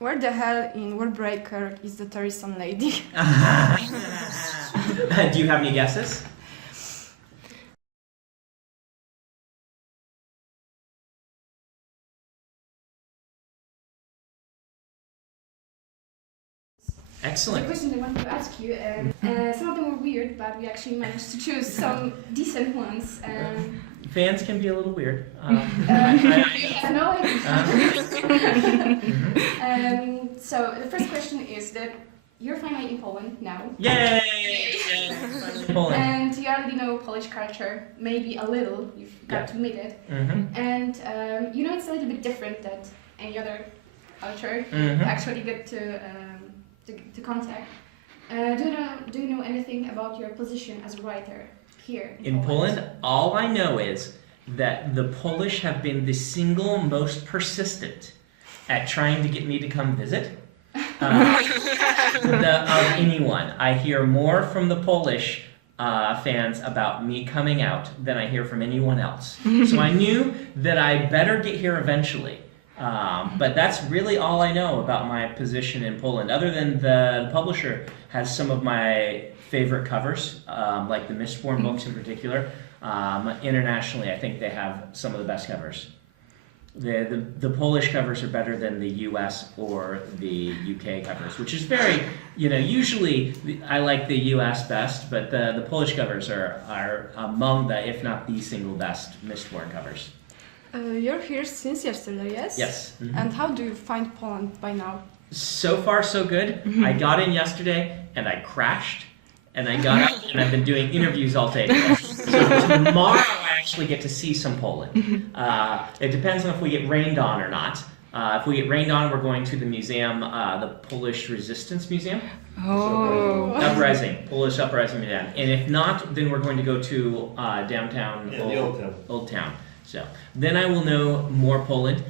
Where the hell in Warbreaker is the Terryson lady? Do you have any guesses? Excellent. The question I want to ask you, some of them were weird, but we actually managed to choose some decent ones. Fans can be a little weird. So the first question is that you're finally in Poland now. Yay! Poland. And you already know Polish culture, maybe a little. You've got to meet it. And you know it's a little bit different than any other culture. You actually get to contact. Do you know anything about your position as a writer here in Poland? All I know is that the Polish have been the single most persistent at trying to get me to come visit of anyone. I hear more from the Polish fans about me coming out than I hear from anyone else. So I knew that I better get here eventually. But that's really all I know about my position in Poland, other than the publisher has some of my favorite covers, like the Mistborn books in particular. Internationally, I think they have some of the best covers. The Polish covers are better than the US or the UK covers, which is very, usually I like the US best, but the Polish covers are among the, if not the single best Mistborn covers. You're here since yesterday, yes? Yes. And how do you find Poland by now? So far, so good. I got in yesterday and I crashed, and I got out and I've been doing interviews all day today. So tomorrow I actually get to see some Poland. It depends on if we get rained on or not. If we get rained on, we're going to the museum, the Polish Resistance Museum. Oh. Uprising, Polish Uprising Museum. And if not, then we're going to go to downtown, Old Town. So then I will know more Poland.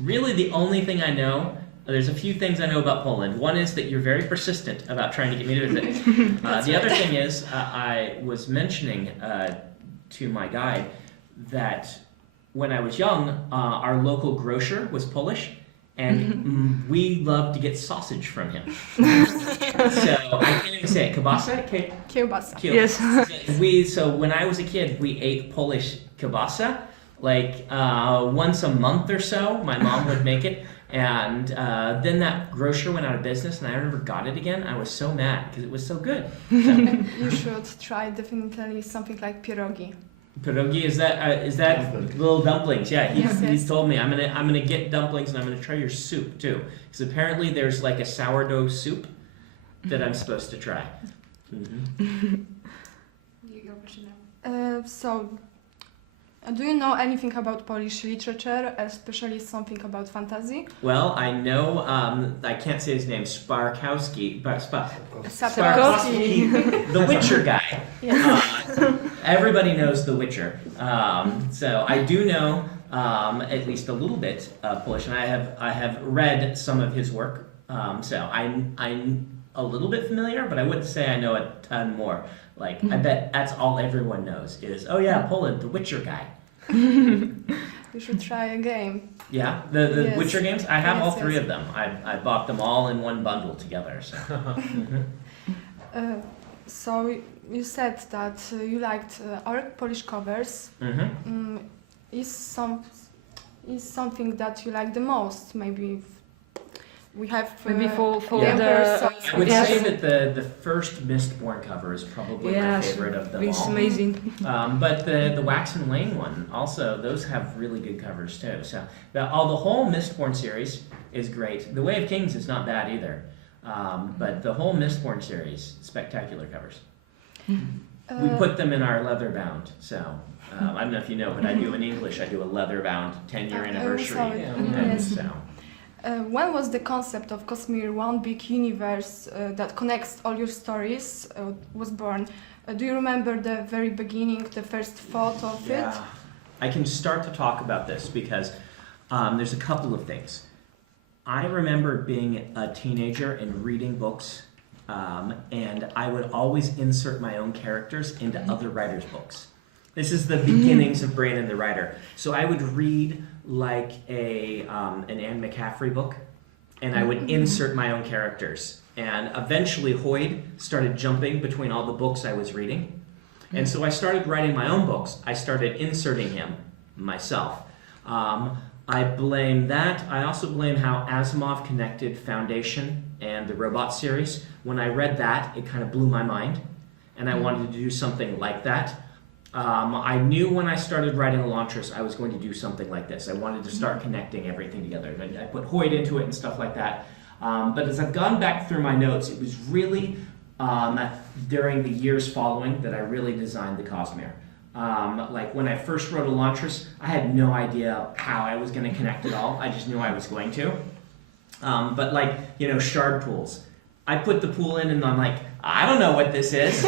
Really the only thing I know, there's a few things I know about Poland. One is that you're very persistent about trying to get me to visit. The other thing is, I was mentioning to my guide that when I was young, our local grocer was Polish, and we loved to get sausage from him. So I can't even say it. Kielbasa? Kiełbasa. Yes. So when I was a kid, we ate Polish kielbasa. Like once a month or so, my mom would make it, and then that grocer went out of business, and I never got it again. I was so mad because it was so good. So. You should try definitely something like pierogi. Pierogi, is that little dumplings? Yeah, he's told me I'm gonna get dumplings, and I'm gonna try your soup too, because apparently there's like a sourdough soup that I'm supposed to try. Your question now. Do you know anything about Polish literature, especially something about fantasy? Well, I know, I can't say his name, Sapkowski, the Witcher guy. Yes. Everybody knows the Witcher. So I do know at least a little bit Polish, and I have read some of his work. So I'm a little bit familiar, but I wouldn't say I know a ton more. Like, I bet that's all everyone knows is, oh yeah, Poland, the Witcher guy. You should try a game. Yeah, the Yes. Witcher games? I have all Yes, three yes. of them. I bought them all in one bundle together. So, So you said that you liked our Polish covers. Is something that you like the most? Maybe we have maybe for younger the I would say that the first Mistborn cover is probably my favorite of them it's all. amazing. But the Wax and Lane one also, those have really good covers too. So the whole Mistborn series is great. The Way of Kings is not bad either. But the whole Mistborn series, spectacular covers. We put them in our leather bound. So I don't know if you know, but I do in English. I do a leather bound 10-year anniversary. Yes. So. When was the concept of Cosmere, one big universe that connects all your stories, was born? Do you remember the very beginning, the first thought of it? I can start to talk about this because there's a couple of things. I remember being a teenager and reading books, and I would always insert my own characters into other writers' books. This is the beginnings of Brandon the Writer. So I would read like an Anne McCaffrey book, and I would insert my own characters. And eventually Hoyd started jumping between all the books I was reading. And so I started writing my own books. I started inserting him myself. I blame that. I also blame how Asimov connected Foundation and the Robot series. When I read that, it kind of blew my mind, and I wanted to do something like that. I knew when I started writing Elantris, I was going to do something like this. I wanted to start connecting everything together. I put Hoyd into it and stuff like that. But as I've gone back through my notes, it was really during the years following that I really designed the Cosmere. Like when I first wrote Elantris, I had no idea how I was going to connect it all. I just knew I was going to. But like, you know, shard pools. I put the pool in and I'm like, I don't know what this is.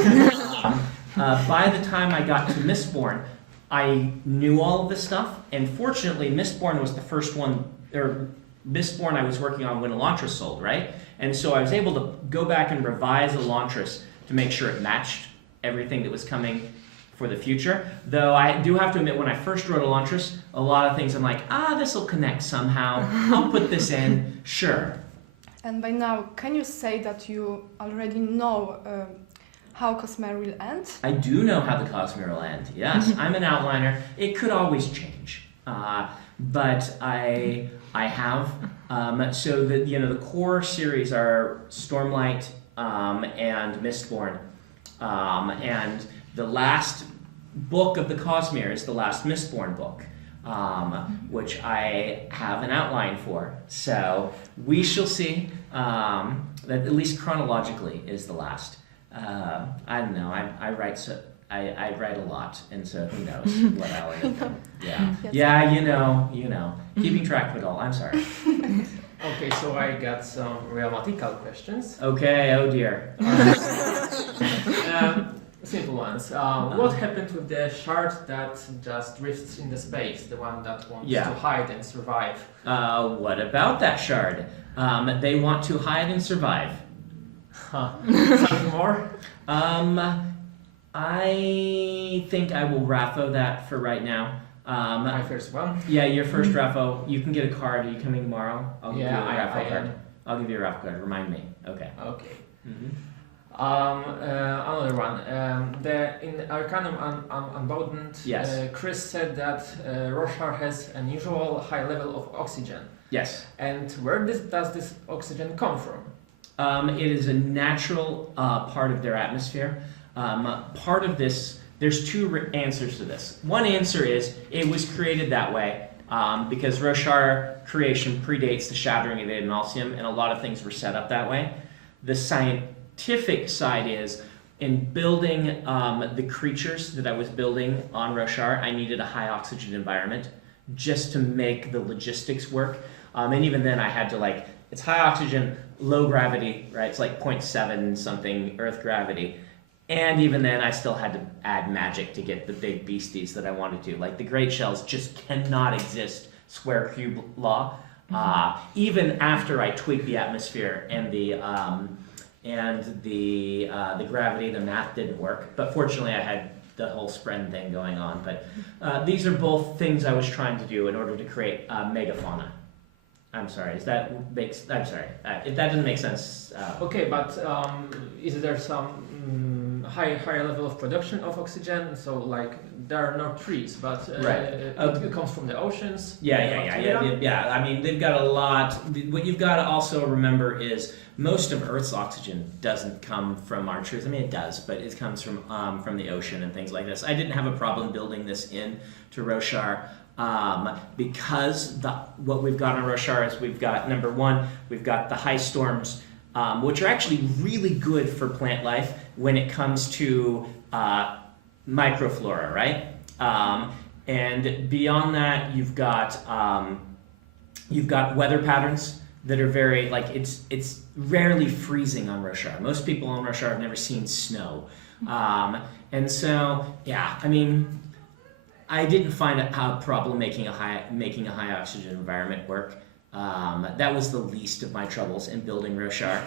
By the time I got to Mistborn, I knew all of this stuff, and fortunately Mistborn was the first one, or Mistborn I was working on when Elantris sold, right? And so I was able to go back and revise Elantris to make sure it matched everything that was coming for the future. Though I do have to admit, when I first wrote Elantris, a lot of things I'm like, this will connect somehow, I'll put this in, sure. And by now, can you say that you already know how Cosmere will end? I do know how the Cosmere will end, yes. I'm an outliner. It could always change. But I have. So the core series are Stormlight and Mistborn. And the last book of the Cosmere is the last Mistborn book, which I have an outline for. So we shall see. That at least chronologically is the last. I don't know. I write a lot, and so who knows what I'll end up doing. Yeah. Yes. Yeah, you know. Keeping track of it all. I'm sorry. Okay, so I got some grammatical questions. Okay, oh dear. Simple ones. What happened with the shard that just drifts in the space, the one that wants to hide and survive? What about that shard? They want to hide and survive. Huh. Something more? I think I will Raffo that for right now. My first one? Yeah, your first Raffo. You can get a card. Are you coming tomorrow? I'll give you a Raffo card. am. I'll give you a Raffo card. Remind me. Okay. Okay. Mm-hmm. Another one. In Arcanum Unbounded, Yes. Chris said that Roshar has an unusual high level of oxygen. Yes. And where does this oxygen come from? It is a natural part of their atmosphere. Part of this, there's two answers to this. One answer is it was created that way because Roshar creation predates the shattering of Adenalcium, and a lot of things were set up that way. The scientific side is, in building the creatures that I was building on Roshar, I needed a high oxygen environment just to make the logistics work. And even then I had to it's high oxygen, low gravity, right? It's like 0.7 something Earth gravity. And even then I still had to add magic to get the big beasties that I wanted to. Like the great shells just cannot exist square cube law. Even after I tweaked the atmosphere and the gravity, the math didn't work. But fortunately I had the whole Spren thing going on. But these are both things I was trying to do in order to create megafauna. I'm sorry, if that doesn't make sense. Okay, but is there some higher level of production of oxygen? So there are no trees, but it comes from the oceans. Yeah. I mean, they've got a lot. What you've got to also remember is most of Earth's oxygen doesn't come from our trees. I mean, it does, but it comes from the ocean and things like this. I didn't have a problem building this in to Roshar. Because what we've got on Roshar is we've got, number one, we've got the high storms, which are actually really good for plant life when it comes to microflora, right? And beyond that, you've got weather patterns that are very, it's rarely freezing on Roshar. Most people on Roshar have never seen snow. And so, yeah, I mean, I didn't find a problem making a high oxygen environment work. That was the least of my troubles in building Roshar.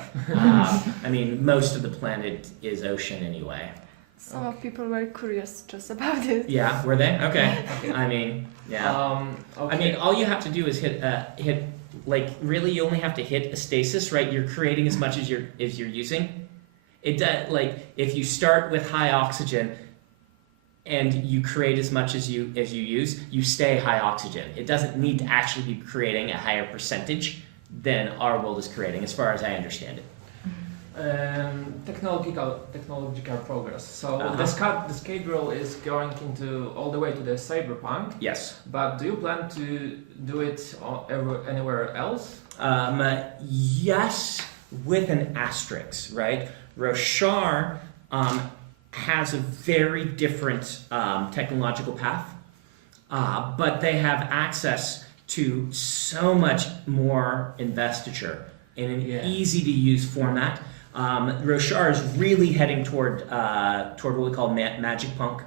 I mean, most of the planet is ocean anyway. Some of people were curious just about it. Yeah, were they? Okay. I mean, yeah. Okay. I mean, all you have to do is hit like really you only have to hit a stasis, right? You're creating as much as you're using. It does, like if you start with high oxygen and you create as much as you use, you stay high oxygen. It doesn't need to actually be creating a higher percentage than our world is creating, as far as I understand it. Technological progress. So the schedule is going into all the way to the cyberpunk. Yes. But do you plan to do it anywhere else? Yes, with an asterisk, right? Rochar has a very different technological path, but they have access to so much more investiture in an easy-to-use format. Rochar is really heading toward what we call magic punk,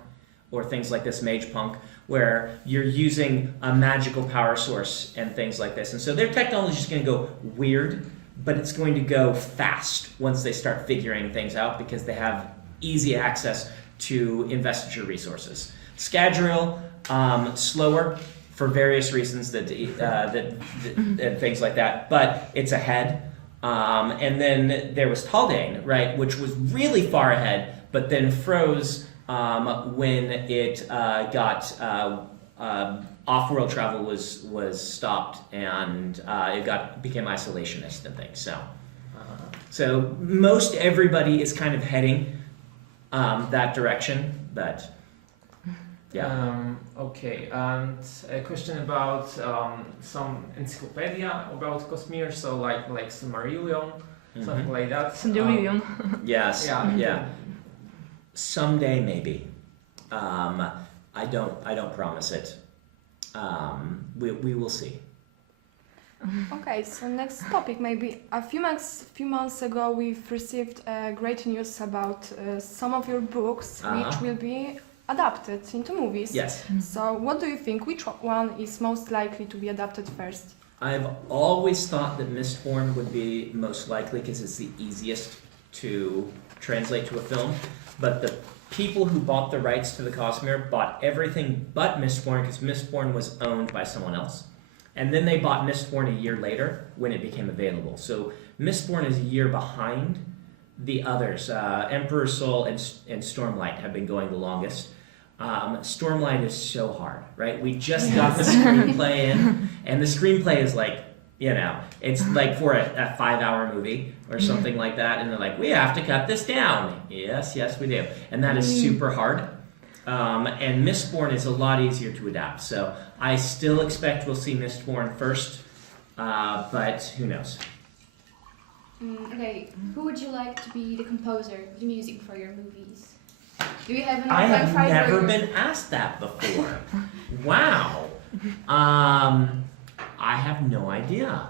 or things like this, mage punk, where you're using a magical power source and things like this. And so their technology is going to go weird, but it's going to go fast once they start figuring things out because they have easy access to investiture resources. Scadrial, slower for various reasons that things like that, but it's ahead. And then there was Taldane, right, which was really far ahead, but then froze when it got off-world travel was stopped, and it became isolationist and things. So most everybody is kind of heading that direction, but yeah. Okay, and a question about some encyclopedia about Cosmere, so like Silmarillion, something like that. Silmarillion. Yes. Yeah. Someday maybe. I don't promise it. We will see. Okay, so next topic, maybe a few months ago we've received great news about some of your books which will be adapted into movies. Yes. So what do you think? Which one is most likely to be adapted first? I've always thought that Mistborn would be most likely because it's the easiest to translate to a film, but the people who bought the rights to the Cosmere bought everything but Mistborn because Mistborn was owned by someone else. And then they bought Mistborn a year later when it became available. So Mistborn is a year behind the others. Emperor's Soul and Stormlight have been going the longest. Stormlight is so hard, right? We just got the screenplay in, and the screenplay is like, it's like for a 5-hour movie or something like that, and they're like, we have to cut this down. Yes, we do. And that is super hard. And Mistborn is a lot easier to adapt. So I still expect we'll see Mistborn first, but who knows? Okay, who would you like to be the composer of the music for your movies? Do you have an I have identified never or- been asked that before. Wow. I have no idea,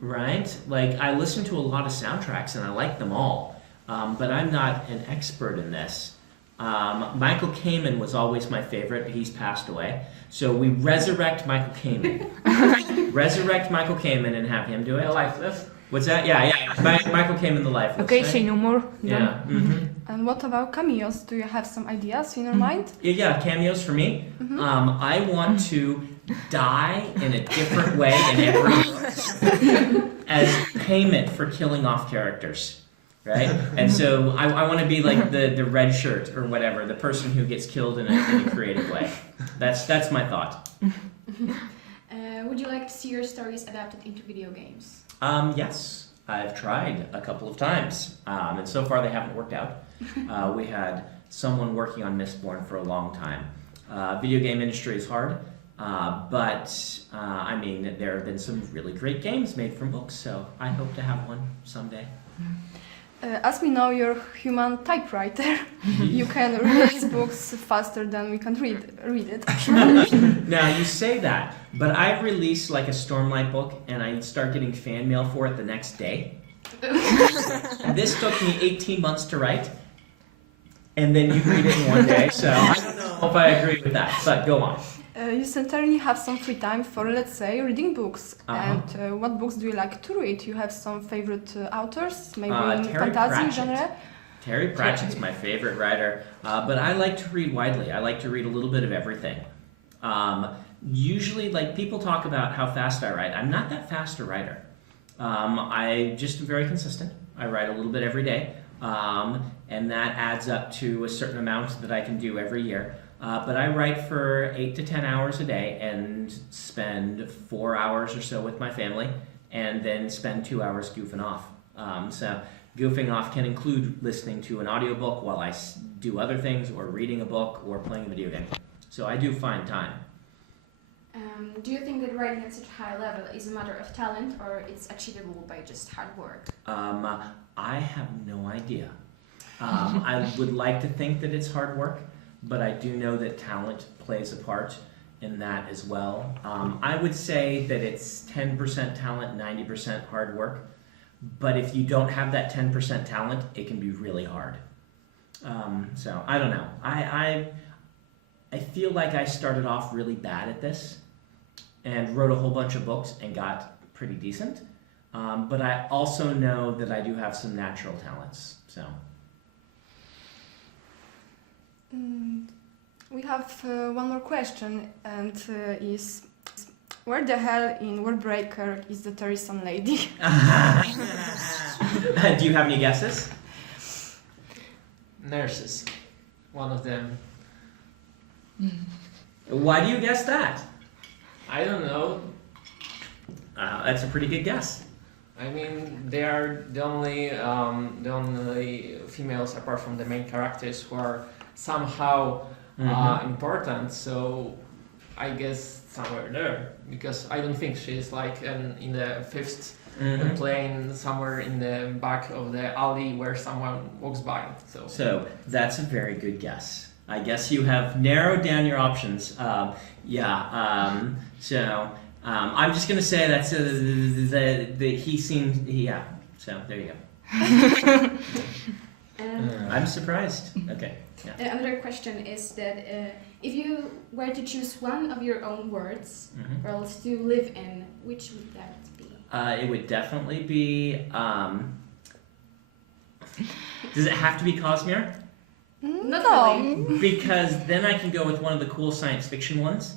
right? Like, I listen to a lot of soundtracks and I like them all, but I'm not an expert in this. Michael Kamen was always my favorite, but he's passed away. So we resurrect Michael Kamen. Resurrect Michael Kamen and have him do it. Lifeless. What's that? Yeah. Michael Kamen the Lifeless. Okay, right? say no more. Yeah. Mm-hmm. And what about cameos? Do you have some ideas in your mind? Yeah, cameos for me. I want to die in a different way in every as payment for killing off characters, right? And so I want to be like the red shirt or whatever, the person who gets killed in a creative way. That's my thought. Would you like to see your stories adapted into video games? Yes, I've tried a couple of times, and so far they haven't worked out. We had someone working on Mistborn for a long time. Video game industry is hard, but I mean, there have been some really great games made from books, so I hope to have one someday. As we know, you're a human typewriter. You can release books faster than we can read it. Now, you say that, but I release like a Stormlight book, and I start getting fan mail for it the next day. This took me 18 months to write, and then you read it in one day, so I don't know if I agree with that, but go on. You certainly have some free time for, let's say, reading books. And what books do you like to read? You have some favorite authors, maybe in Terry fantasy Pratchett. genre? Terry Pratchett's my favorite writer, but I like to read widely. I like to read a little bit of everything. usually, like, people talk about how fast I write. I'm not that fast a writer. I just am very consistent. I write a little bit every day, and that adds up to a certain amount that I can do every year. But I write for 8 to 10 hours a day and spend 4 hours or so with my family, and then spend 2 hours goofing off. So goofing off can include listening to an audiobook while I do other things, or reading a book, or playing a video game. So I do find time. Do you think that writing at such a high level is a matter of talent, or it's achievable by just hard work? I have no idea. I would like to think that it's hard work, but I do know that talent plays a part in that as well. I would say that it's 10% talent, 90% hard work. But if you don't have that 10% talent, it can be really hard. So I don't know. I feel like I started off really bad at this and wrote a whole bunch of books and got pretty decent. But I also know that I do have some natural talents. So we have one more question, and is where the hell in Warbreaker is the Terryson lady? Do you have any guesses? Nurses. One of them. Why do you guess that? I don't know. That's a pretty good guess. I mean, they are the only females apart from the main characters who are somehow important. So I guess somewhere there, because I don't think she's like in the fifth plane somewhere in the back of the alley where someone walks by. So that's a very good guess. I guess you have narrowed down your options. So I'm just gonna say that's he seemed, yeah. So there you go. I'm surprised. Okay. Yeah. Another question is that if you were to choose one of your own words worlds to live in, which would that be? It would definitely be. Does it have to be Cosmere? Not No. really. Because then I can go with one of the cool science fiction ones,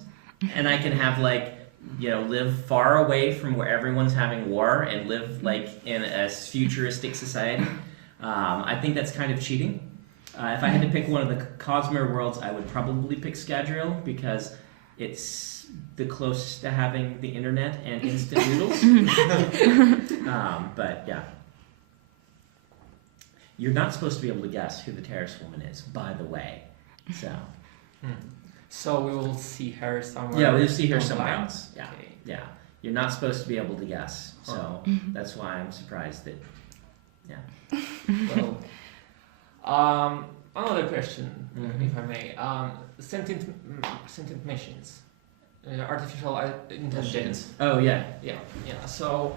and I can have live far away from where everyone's having war and live like in a futuristic society. I think that's kind of cheating. If I had to pick one of the Cosmere worlds, I would probably pick Scadrial because it's the closest to having the internet and instant noodles. But yeah. You're not supposed to be able to guess who the terrace woman is, by the way. So we will see her somewhere. Yeah, we'll see her somewhere online? else. Yeah, Okay. yeah. You're not supposed to be able to guess, so that's why I'm surprised that. Yeah. Well, another question, if I may. Sentient machines, artificial intelligence. Oh yeah. Yeah. So,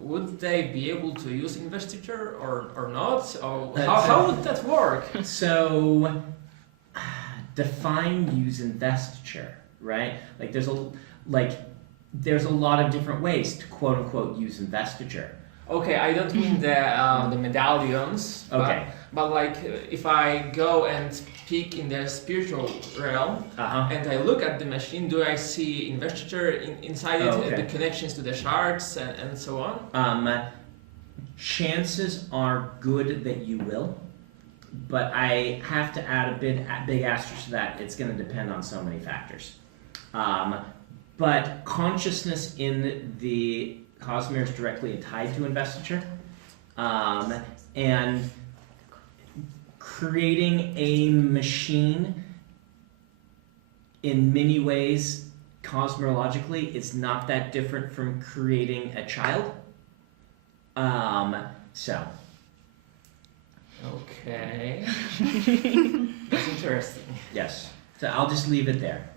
would they be able to use investiture or not? Or how would that work? So, define use investiture, right? Like there's a lot of different ways to quote unquote use investiture. Okay, I don't mean the medallions. Okay. But like if I go and speak in the spiritual realm and I look at the machine, do I see investiture inside it, the connections to the shards and so on? Chances are good that you will, but I have to add a big asterisk to that. It's going to depend on so many factors. But consciousness in the Cosmere is directly tied to investiture, and creating a machine in many ways cosmologically is not that different from creating a child. Okay. That's interesting. Yes. So I'll just leave it there.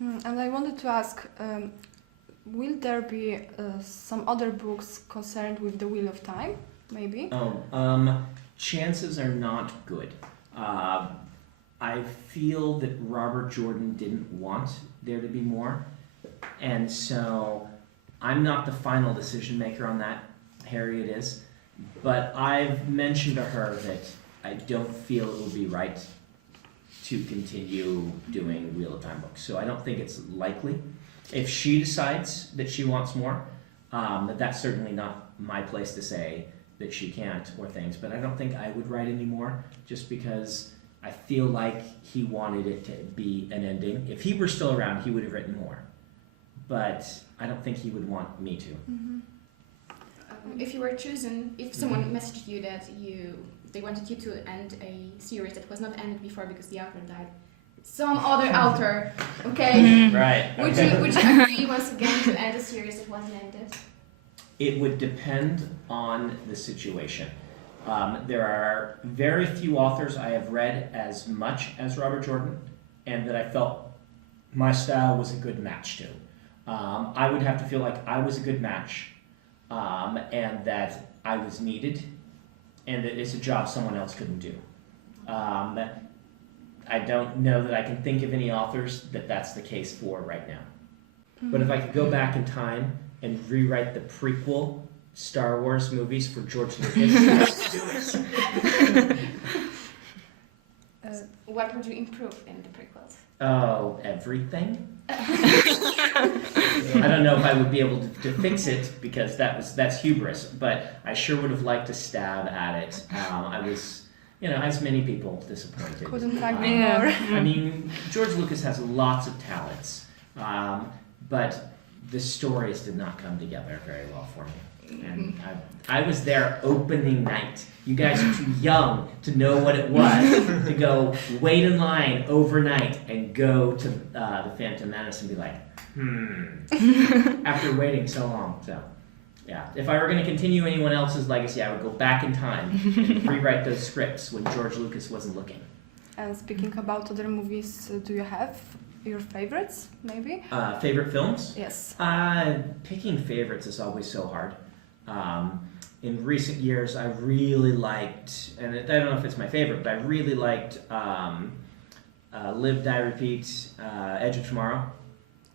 And I wanted to ask, will there be some other books concerned with the Wheel of Time, maybe? Chances are not good. I feel that Robert Jordan didn't want there to be more, and so I'm not the final decision maker on that. Harriet is, but I've mentioned to her that I don't feel it would be right to continue doing Wheel of Time books. So I don't think it's likely. If she decides that she wants more, that's certainly not my place to say that she can't or things, but I don't think I would write anymore just because I feel like he wanted it to be an ending. If he were still around, he would have written more, but I don't think he would want me to. Mm-hmm. If you were chosen, if someone messaged you that they wanted you to end a series that was not ended before because the author died, some other author, okay? Right. Would you agree once again to end a series that wasn't ended? It would depend on the situation. There are very few authors I have read as much as Robert Jordan, and that I felt my style was a good match to. I would have to feel like I was a good match, and that I was needed, and that it's a job someone else couldn't do. I don't know that I can think of any authors that that's the case for right now. But if I could go back in time and rewrite the prequel Star Wars movies for George Lucas, let's do it. What would you improve in the prequels? Oh, everything. I don't know if I would be able to fix it because that's hubris, but I sure would have liked to stab at it. I was, as many people, disappointed. Couldn't agree more. I mean, George Lucas has lots of talents, but the stories did not come together very well for me. And I was there opening night. You guys are too young to know what it was to go wait in line overnight and go to the Phantom Menace and be like, after waiting so long. So, yeah. If I were going to continue anyone else's legacy, I would go back in time and rewrite those scripts when George Lucas wasn't looking. And speaking about other movies, do you have your favorites, maybe? Favorite films? Yes. Picking favorites is always so hard. In recent years, I really liked, and I don't know if it's my favorite, but I really liked Live, Die, Repeat, Edge of Tomorrow.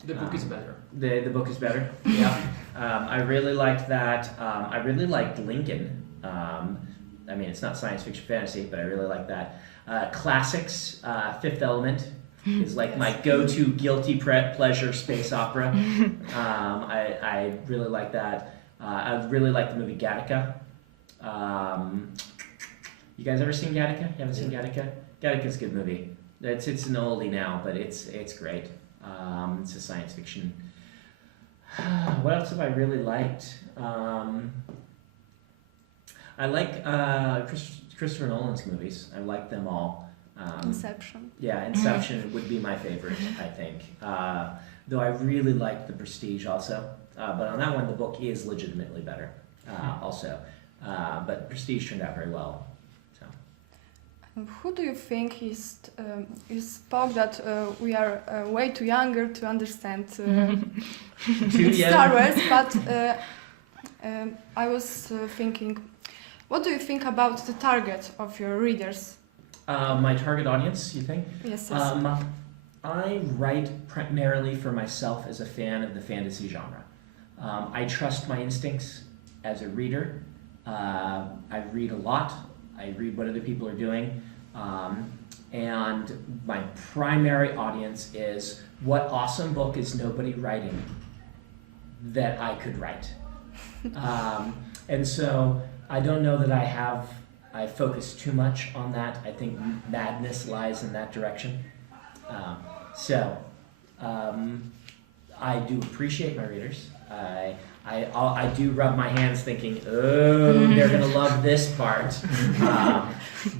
The book is better. The book is better. Yeah. I really liked that. I really liked Lincoln. I mean, it's not science fiction fantasy, but I really like that. Classics, Fifth Element is like my go-to guilty pleasure space opera. I really like that. I really like the movie Gattaca. You guys ever seen Gattaca? You haven't seen Gattaca? Gattaca's a good movie. It's an oldie now, but it's great. It's a science fiction. What else have I really liked? I like Christopher Nolan's movies. I like them all. Inception. Yeah, Inception would be my favorite, I think. Though I really liked The Prestige also. But on that one, the book is legitimately better also. But Prestige turned out very well. So. Who do you think is... you spoke that we are way too younger to understand Star Wars, but I was thinking, what do you think about the target of your readers? My target audience, you think? Yes. I write primarily for myself as a fan of the fantasy genre. I trust my instincts as a reader. I read a lot. I read what other people are doing. And my primary audience is what awesome book is nobody writing that I could write. And so I don't know that I focus too much on that. I think madness lies in that direction. I do appreciate my readers. I do rub my hands thinking, oh, they're going to love this part.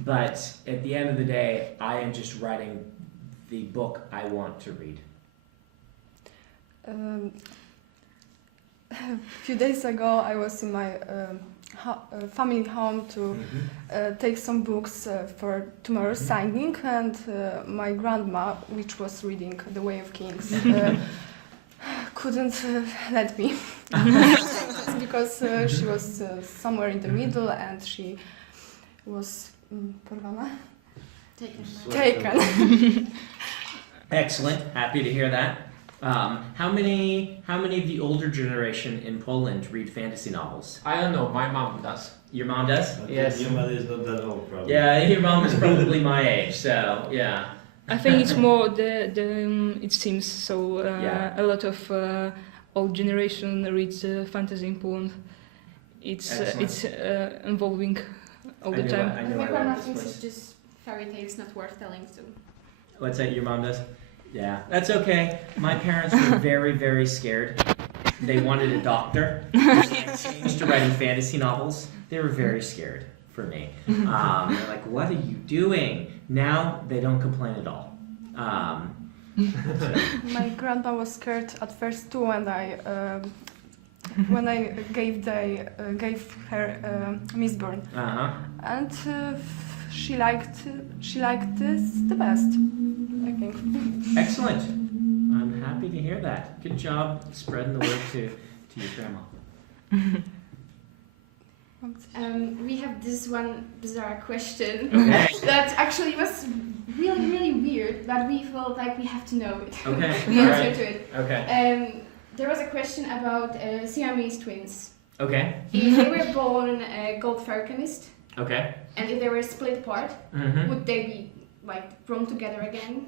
But at the end of the day, I am just writing the book I want to read. A few days ago, I was in my family home to take some books for tomorrow's signing, and my grandma, which was reading The Way of Kings, couldn't let me because she was somewhere in the middle and she was taken. Excellent. Happy to hear that. How many of the older generation in Poland read fantasy novels? I don't know. My mom does. Your mom does? Yes. Your mother is not that old, probably. Yeah, your mom is probably my age, so yeah. I think it's more it seems so. Yeah. A lot of old generation reads fantasy and poems. Excellent. It's involving all the time. I knew My I grandma loved thinks this it's just fairy tales not worth telling, so. What's that? Your mom does? Yeah, that's okay. My parents were very, very scared. They wanted a doctor. Changed to writing fantasy novels. They were very scared for me. They're like, "What are you doing?" Now they don't complain at all. My grandma was scared at first too when I gave her Mistborn, and she liked this the best, I think. Excellent. I'm happy to hear that. Good job spreading the word to your grandma. We have this one bizarre question Okay. that actually was really, really weird, but we felt like we have to know it. Okay. The All answer right. to it. Okay. There was a question about Siamese twins. Okay. If they were born gold falconist, Okay. and if they were split apart, Mm-hmm. would they be like thrown together again?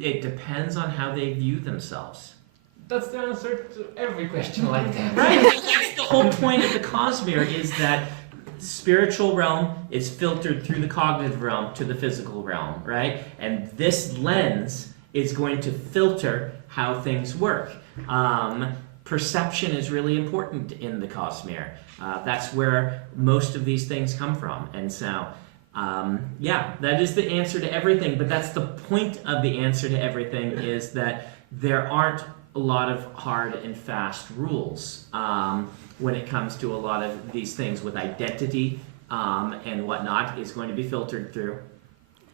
It depends on how they view themselves. That's the answer to every question like that. Right. That's the whole point of the cosmere is that spiritual realm is filtered through the cognitive realm to the physical realm, right? And this lens is going to filter how things work. Perception is really important in the cosmere. That's where most of these things come from. And so, yeah, that is the answer to everything. But that's the point of the answer to everything is that there aren't a lot of hard and fast rules when it comes to a lot of these things with identity and whatnot is going to be filtered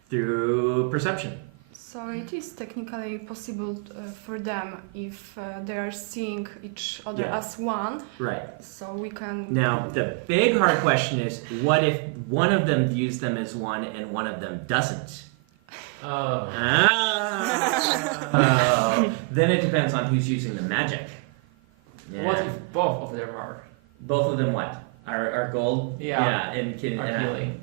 through perception. So it is technically possible for them if they are seeing each other Yeah. as one. Right. So we can. Now, the big hard question is, what if one of them views them as one and one of them doesn't? Oh. Then it depends on who's using the magic. Yeah. What if both of them are? Both of them what? Are gold? Yeah. Yeah, and can Are healing.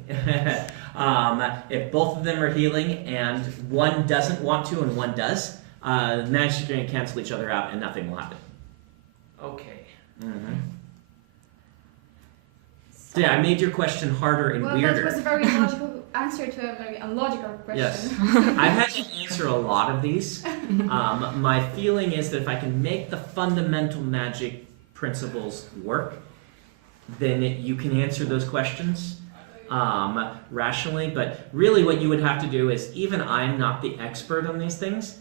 If both of them are healing and one doesn't want to and one does, the magic is going to cancel each other out and nothing will happen. Okay. Mm-hmm. So yeah, I made your question harder and Well, weirder. that was a very logical answer to a very illogical question. Yes. I've had to answer a lot of these. My feeling is that if I can make the fundamental magic principles work, then you can answer those questions rationally. But really what you would have to do is, even I'm not the expert on these things.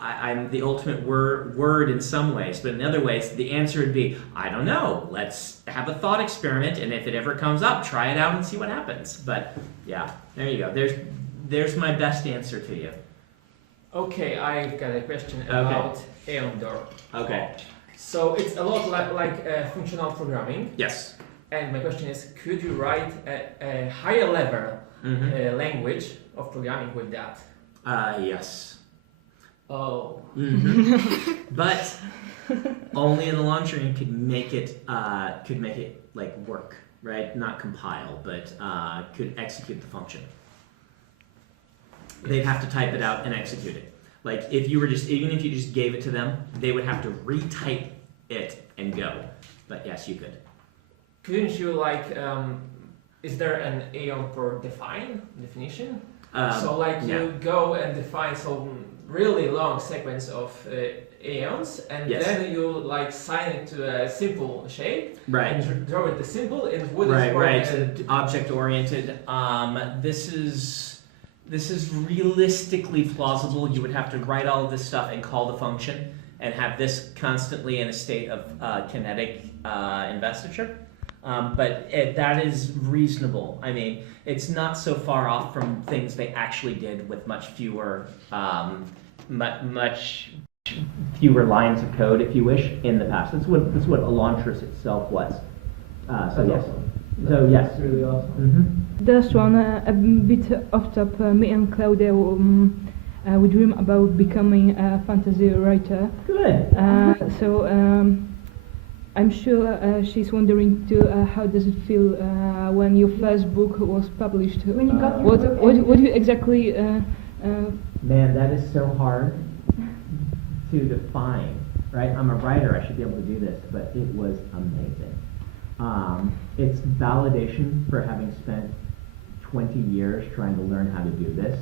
I'm the ultimate word in some ways, but in other ways, the answer would be, I don't know, let's have a thought experiment, and if it ever comes up, try it out and see what happens. But yeah, there you go. There's my best answer to you. Okay, I've got a question about Aeon Door. Okay. So it's a lot like functional programming. Yes. And my question is, could you write a higher level language of programming with that? Yes. Oh. But only in the long term could make it like work, right? Not compile, but could execute the function. They'd have to type it out and execute it. Like if you were even if you just gave it to them, they would have to retype it and go. But yes, you could. Couldn't you is there an Aeon for definition? So you go and define some really long sequence of aeons, and then you sign it to a simple shape, right? And draw it the symbol, and would Object oriented. This is realistically plausible. You would have to write all of this stuff and call the function, and have this constantly in a state of kinetic investiture. But that is reasonable. I mean, it's not so far off from things they actually did with much fewer lines of code, if you wish, in the past. That's what Elantris itself was. So yes. So yes. That's really awesome. Just one a bit off top. Me and Claudia we dream about becoming a fantasy writer. Good. So I'm sure she's wondering too, how does it feel when your first book was published? When you got your book what do you exactly... Man, that is so hard to define, right? I'm a writer, I should be able to do this, but it was amazing. It's validation for having spent 20 years trying to learn how to do this,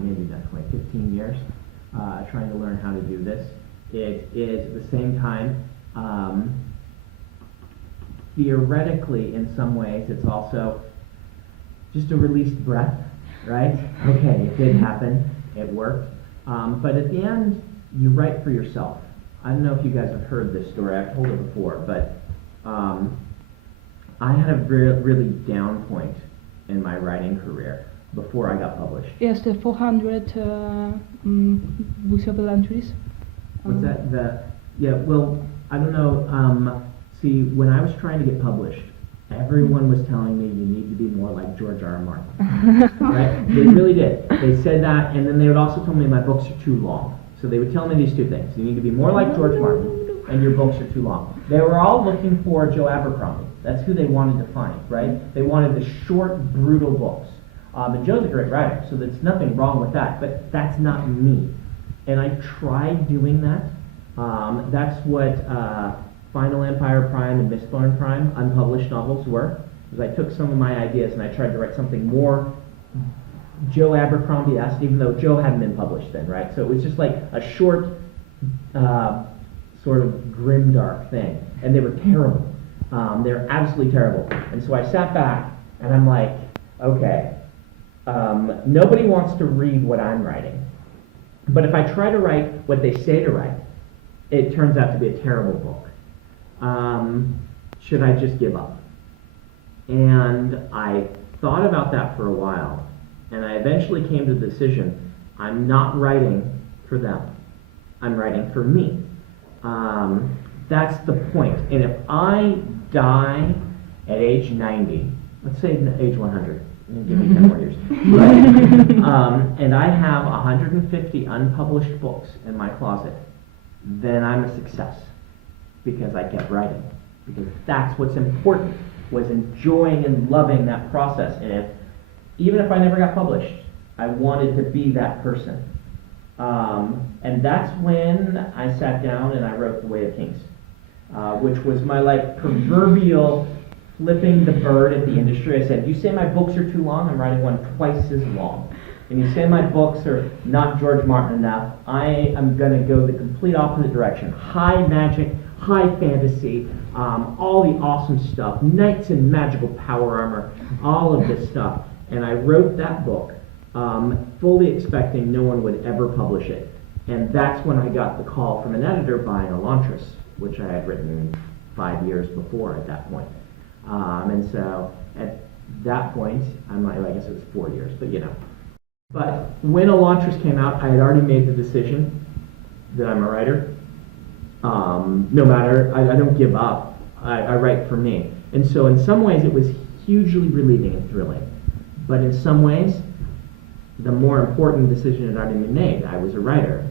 maybe not 20, 15 years trying to learn how to do this. It is at the same time, theoretically in some ways, it's also just a released breath, right? Okay, it did happen, it worked. But at the end, you write for yourself. I don't know if you guys have heard this story, I've told it before, but I had a really down point in my writing career before I got published. Yes, the 400 bookable entries. What's that? Yeah, well, I don't know. See, when I was trying to get published, everyone was telling me you need to be more like George R. R. Martin. Right? They really did. They said that, and then they would also tell me my books are too long. So they would tell me these two things. You need to be more like George Martin, and your books are too long. They were all looking for Joe Abercrombie. That's who they wanted to find, right? They wanted the short, brutal books. And Joe's a great writer, so there's nothing wrong with that, but that's not me. And I tried doing that. That's what Final Empire Prime and Mistborn Prime, unpublished novels, were. Because I took some of my ideas and I tried to write something more Joe Abercrombie-esque, even though Joe hadn't been published then, right? So it was just like a short, sort of grimdark thing. And they were terrible. They're absolutely terrible. And so I sat back and I'm like, okay, nobody wants to read what I'm writing. But if I try to write what they say to write, it turns out to be a terrible book. Should I just give up? And I thought about that for a while, and I eventually came to the decision, I'm not writing for them. I'm writing for me. That's the point. And if I die at age 90, let's say age 100, give me 10 more years, right? And I have 150 unpublished books in my closet, then I'm a success because I kept writing. Because that's what's important, was enjoying and loving that process. And even if I never got published, I wanted to be that person. And that's when I sat down and I wrote The Way of Kings, which was my proverbial flipping the bird at the industry. I said, you say my books are too long, I'm writing one twice as long. And you say my books are not George Martin enough, I am going to go the complete opposite direction. High magic, high fantasy, all the awesome stuff, knights in magical power armor, all of this stuff. And I wrote that book, fully expecting no one would ever publish it. And that's when I got the call from an editor buying Elantris, which I had written 5 years before at that point. And so at that point, I guess it was 4 years, but you know. But when Elantris came out, I had already made the decision that I'm a writer. No matter, I don't give up. I write for me. And so in some ways it was hugely relieving and thrilling. But in some ways, the more important decision had already been made. I was a writer.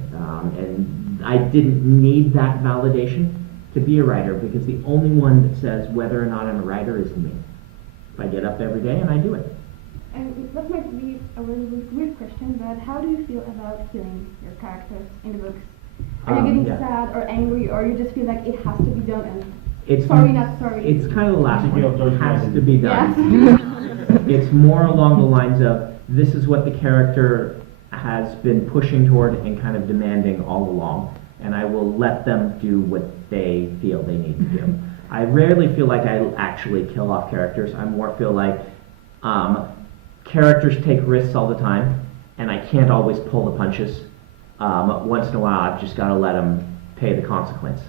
And I didn't need that validation to be a writer, because the only one that says whether or not I'm a writer is me. I get up every day and I do it. And that might be a really weird question, but how do you feel about killing your characters in the books? Are you getting sad or angry, or you just feel like it has to be done and it's not sorry? It's kind of the last one. It has to be done. Yeah. It's more along the lines of, this is what the character has been pushing toward and kind of demanding all along, and I will let them do what they feel they need to do. I rarely feel like I actually kill off characters. I more feel like characters take risks all the time, and I can't always pull the punches. Once in a while, I've just got to let them pay the consequence.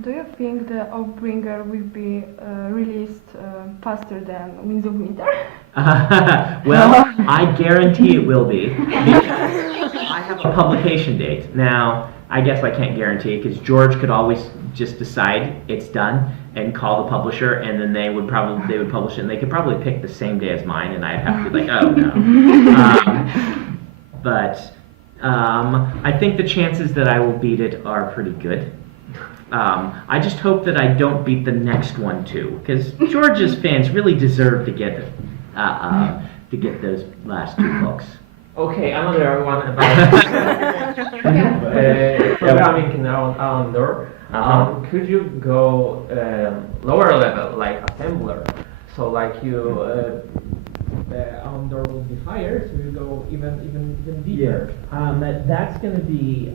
Do you think the Oathbringer will be released faster than Winds of Winter? Well, I guarantee it will be, because I have a publication date. Now, I guess I can't guarantee it, because George could always just decide it's done and call the publisher, and then they would publish it, and they could probably pick the same day as mine, and I'd have to be like, oh no. But I think the chances that I will beat it are pretty good. I just hope that I don't beat the next one too, because George's fans really deserve to get those last 2 books. Okay, another one about programming in Outdoor. Could you go lower level, like assembler? So like you, Outdoor will be higher, so you go even deeper. That's going to be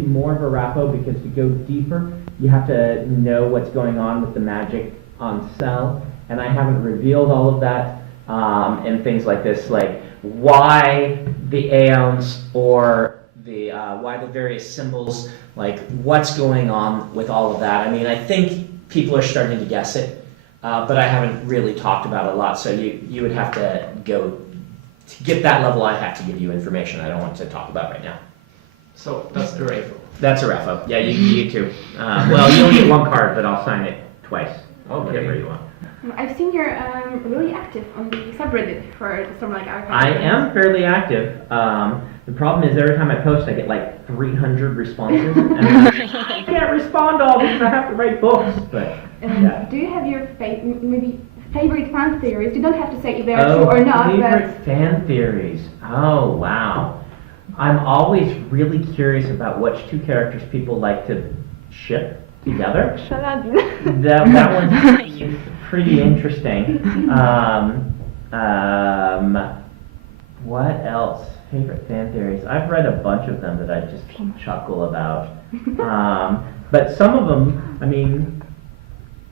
more of a rapo, because to go deeper, you have to know what's going on with the magic on cell, and I haven't revealed all of that, and things like this, like why the aeons or the why the various symbols, like what's going on with all of that. I mean, I think people are starting to guess it, but I haven't really talked about it a lot. So you would have to go to get that level. I have to give you information I don't want to talk about right now. So that's the rifle. That's a raffle. Yeah, you get 2. Well, you only get 1 card, but I'll sign it twice. Okay. Whatever you want. I've seen you're really active on the subreddit for the Storm Like Archive. I am fairly active. The problem is every time I post, I get like 300 responses, and I can't respond to all because I have to write books. But yeah. Do you have your maybe favorite fan theories? You don't have to say if they are true or not. Favorite fan theories. Oh wow! I'm always really curious about which 2 characters people like to ship together. that one's pretty interesting. What else? Favorite fan theories? I've read a bunch of them that I just chuckle about. But some of them, I mean,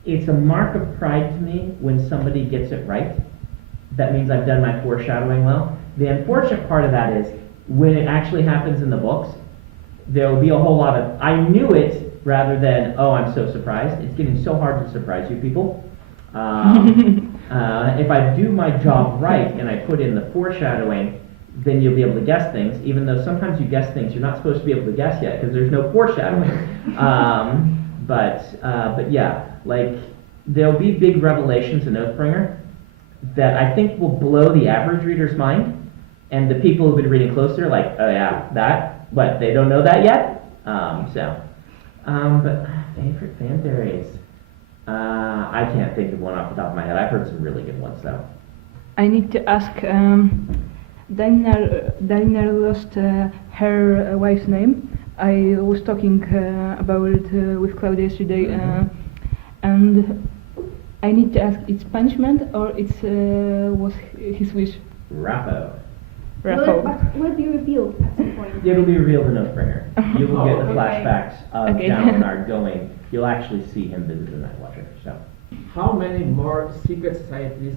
it's a mark of pride to me when somebody gets it right. That means I've done my foreshadowing well. The unfortunate part of that is when it actually happens in the books, there will be a whole lot of, I knew it, rather than, oh, I'm so surprised. It's getting so hard to surprise you people. If I do my job right and I put in the foreshadowing, then you'll be able to guess things, even though sometimes you guess things you're not supposed to be able to guess yet because there's no foreshadowing. But yeah, like there'll be big revelations in Oathbringer that I think will blow the average reader's mind, and the people who've been reading closer, like, oh yeah, that, but they don't know that yet. But favorite fan theories? I can't think of one off the top of my head. I've heard some really good ones though. I need to ask. Dana lost her wife's name. I was talking about it with Claudia yesterday, and I need to ask: it's punishment or it's was his wish? Rapo. Will it be revealed at some point? It'll be revealed in Oathbringer. You will get the okay. flashbacks of Dalinar going. You'll actually see him visit the Night Watcher. So. How many more secret societies?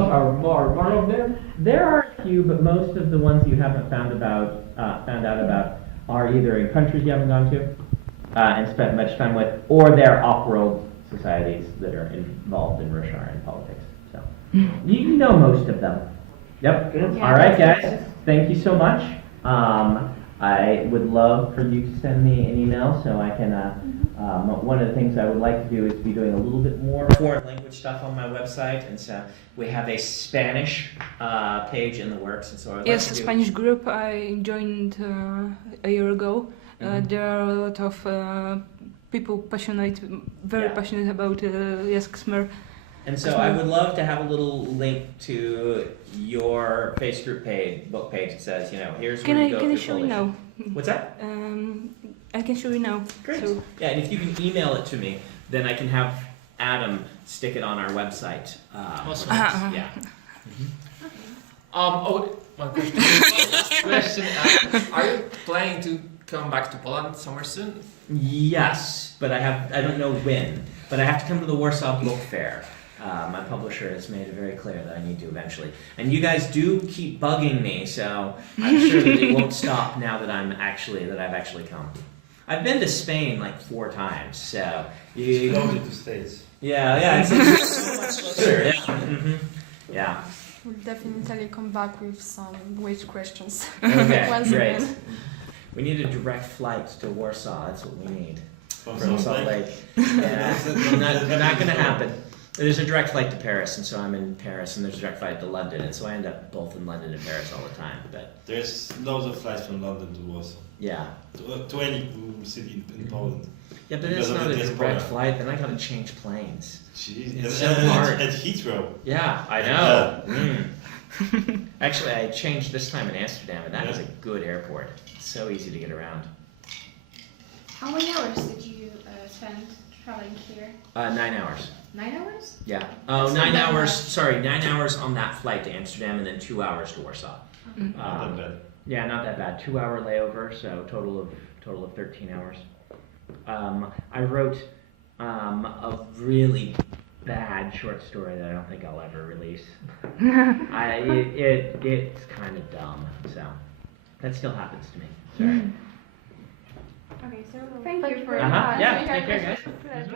Are more of them? There are a few, but most of the ones you haven't found out about are either in countries you haven't gone to and spent much time with, or they're off-world societies that are involved in Roshar and politics. So you know most of them. Yep. Yeah, all right, guys. Thank you so much. I would love for you to send me an email so I can, one of the things I would like to do is be doing a little bit more foreign language stuff on my website, and so we have a Spanish page in the works, and so I would Yes, like a to Spanish group I joined a year ago. There are a lot of people very passionate about Jaskmer. And so I would love to have a little link to your Facebook page, book page that says, you know, here's where you go. Can I show you now? What's that? I can show you now. Great. So. Yeah, and if you can email it to me, then I can have Adam stick it on our website. Awesome. Yeah. One question. Last question. Are you planning to come back to Poland somewhere soon? Yes, but I don't know when. But I have to come to the Warsaw Book Fair. My publisher has made it very clear that I need to eventually. And you guys do keep bugging me, so I'm sure that it won't stop now that I've actually come. I've been to Spain like 4 times, so you Closer to States. Yeah, it's so much closer. Yeah. Yeah. We'll definitely come back with some wage questions. Okay, Once great. again. We need a direct flight to Warsaw. That's what we need. From From Salt Salt Lake. Lake. Yeah, not going to happen. There's a direct flight to Paris, and so I'm in Paris, and there's a direct flight to London, and so I end up both in London and Paris all the time. But there's loads of flights from London to Warsaw. yeah. To any city in Poland. Yeah, but it's not a direct flight, then I gotta change planes. Jeez. It's so hard. At Heathrow. Yeah, I know. Actually, I changed this time in Amsterdam, and that is a good airport. It's so easy to get around. How many hours did you spend traveling here? 9 hours. 9 hours? Yeah. Oh, 9 hours. Sorry, 9 hours on that flight to Amsterdam, and then 2 hours to Warsaw. Not bad. Yeah, not that bad. 2 hour layover, so total of 13 hours. I wrote a really bad short story that I don't think I'll ever release. It's kind of dumb, so that still happens to me. Sorry. Okay, so Thank you for Yeah, sharing take care, this. guys.